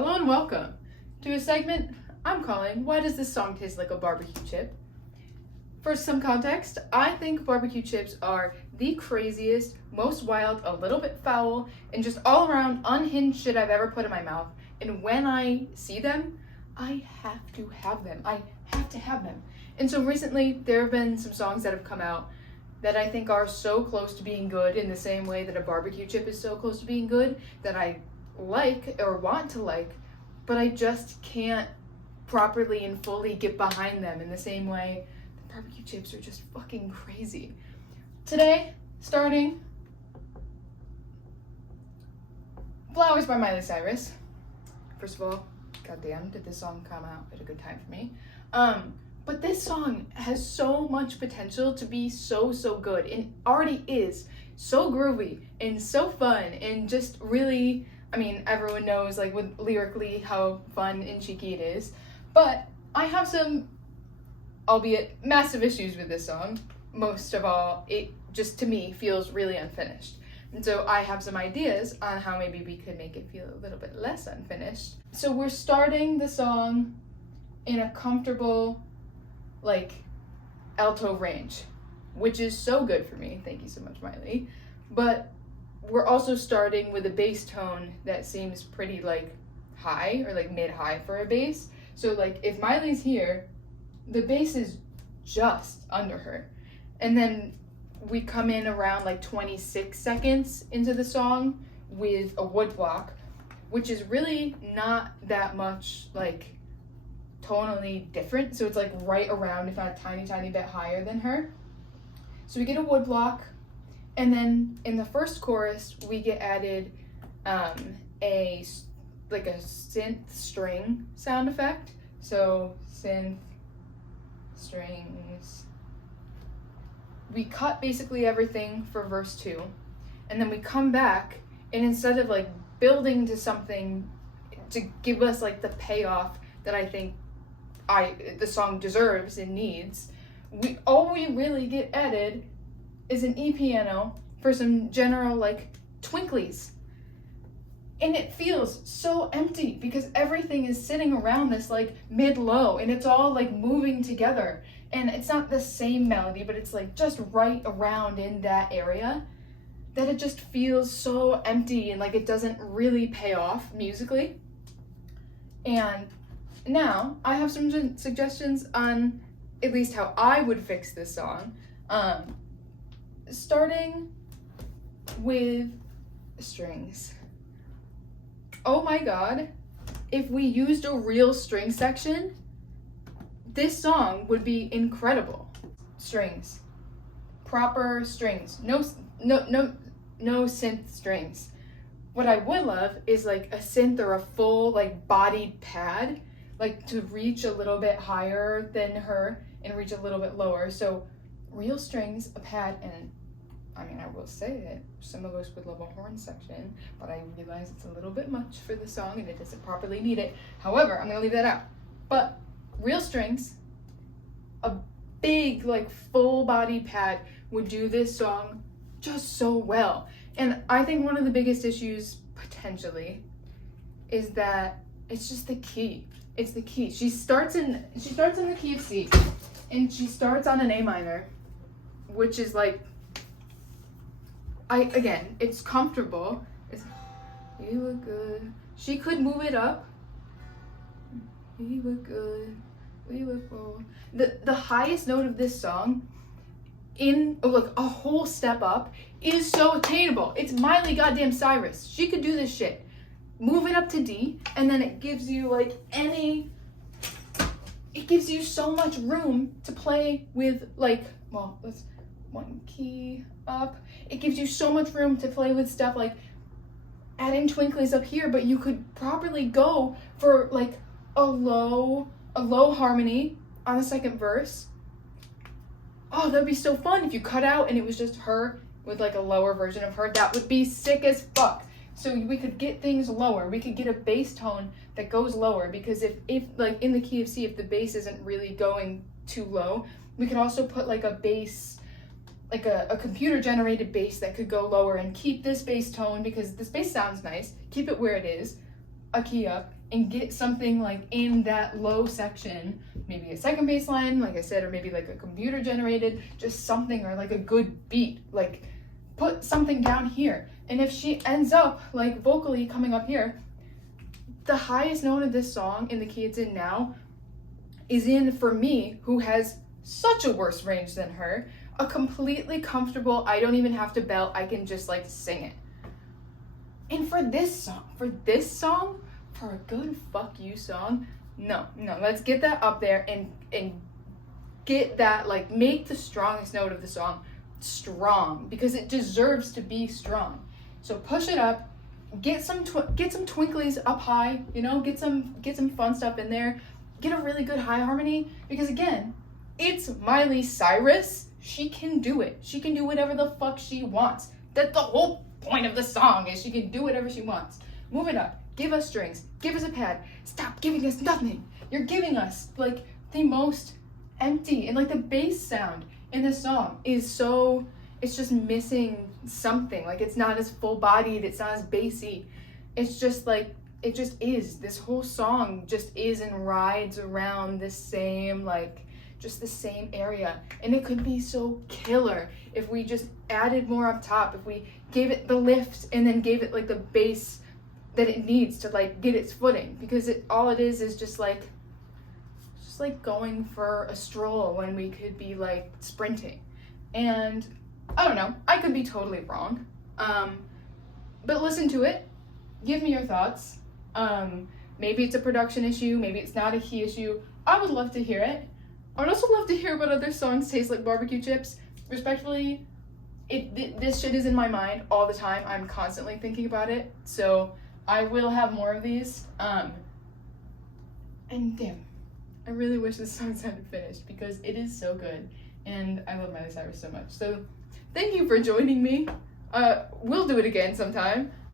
Hello and welcome to a segment I'm calling Why Does This Song Taste Like a Barbecue Chip? For some context, I think barbecue chips are the craziest, most wild, a little bit foul, and just all around unhinged shit I've ever put in my mouth. And when I see them, I have to have them. I have to have them. And so recently, there have been some songs that have come out that I think are so close to being good in the same way that a barbecue chip is so close to being good that I like or want to like, but I just can't properly and fully get behind them in the same way that barbecue chips are just fucking crazy. Today, starting Flowers by Miley Cyrus. First of all, goddamn, did this song come out at a good time for me. But this song has so much potential to be so good, and already is so groovy and so fun and just really, I mean, everyone knows like with lyrically how fun and cheeky it is, but I have some, albeit massive, issues with this song. Most of all, it just to me feels really unfinished. And so I have some ideas on how maybe we could make it feel a little bit less unfinished. So we're starting the song in a comfortable, like, alto range, which is so good for me. Thank you so much, Miley. But we're also starting with a bass tone that seems pretty, like, high or, like, mid-high for a bass. So, like, if Miley's here, the bass is just under her. And then we come in around, like, 26 seconds into the song with a wood block, which is really not that much, like, tonally different, so it's like right around, if not a tiny bit higher than her. So we get a wood block, and then in the first chorus we get added a synth string sound effect. So synth strings. We cut basically everything for verse 2, and then we come back, and instead of like building to something to give us like the payoff that I think the song deserves and needs, all we really get added is an E-piano for some general like twinklies. And it feels so empty because everything is sitting around this like mid-low and it's all like moving together. And it's not the same melody, but it's like just right around in that area that it just feels so empty and like it doesn't really pay off musically. And now, I have some suggestions on at least how I would fix this song. Starting with strings. Oh my god, if we used a real string section, this song would be incredible. Strings. Proper strings. No synth strings. What I would love is like a synth or a full like bodied pad, like to reach a little bit higher than her and reach a little bit lower. So real strings, a pad, and I mean, I will say that some of us would love a horn section, but I realize it's a little bit much for the song and it doesn't properly need it. However, I'm gonna leave that out. But real strings, a big like full body pad would do this song just so well. And I think one of the biggest issues potentially is that it's just the key. It's the key. She starts in the key of C, and she starts on an A minor, which is like, it's comfortable. You look good. She could move it up. You look good. We look bold. The highest note of this song, a whole step up, is so attainable. It's Miley goddamn Cyrus. She could do this shit. Move it up to D, and then it gives you it gives you so much room to play with that's one key up. It gives you so much room to play with stuff like adding twinklies up here, but you could properly go for like a low harmony on the second verse. Oh, that'd be so fun if you cut out and it was just her with like a lower version of her. That would be sick as fuck. So we could get things lower. We could get a bass tone that goes lower, because if like in the key of C, if the bass isn't really going too low, we could also put like a bass, like a computer generated bass that could go lower and keep this bass tone, because this bass sounds nice. Keep it where it is, a key up, and get something like in that low section, maybe a second bass line, like I said, or maybe like a computer generated, just something, or like a good beat, like put something down here. And if she ends up like vocally coming up here, the highest note of this song in the key it's in now is in, for me, who has such a worse range than her, a completely comfortable, I don't even have to belt, I can just like sing it. And for this song, for a good fuck you song, no, let's get that up there and get that, like, make the strongest note of the song strong, because it deserves to be strong. So push it up, get some twinklies up high, you know, get some fun stuff in there, get a really good high harmony, because again, it's Miley Cyrus. She can do it. She can do whatever the fuck she wants. That's the whole point of the song, is she can do whatever she wants. Move it up. Give us strings. Give us a pad. Stop giving us nothing. You're giving us like the most empty, and like the bass sound in this song is so, it's just missing something. Like it's not as full bodied. It's not as bassy. It's just like, it just is. This whole song just is and rides around the same, like, just the same area. And it could be so killer if we just added more up top, if we gave it the lift and then gave it like the bass that it needs to like get its footing, because all it is just like going for a stroll when we could be like sprinting. And I don't know, I could be totally wrong, but listen to it, give me your thoughts. Maybe it's a production issue, maybe it's not a key issue. I would love to hear it. I would also love to hear what other songs taste like barbecue chips. Respectfully, this shit is in my mind all the time. I'm constantly thinking about it, so I will have more of these. And damn, I really wish this song sounded finished, because it is so good, and I love Miley Cyrus so much. So thank you for joining me. We'll do it again sometime.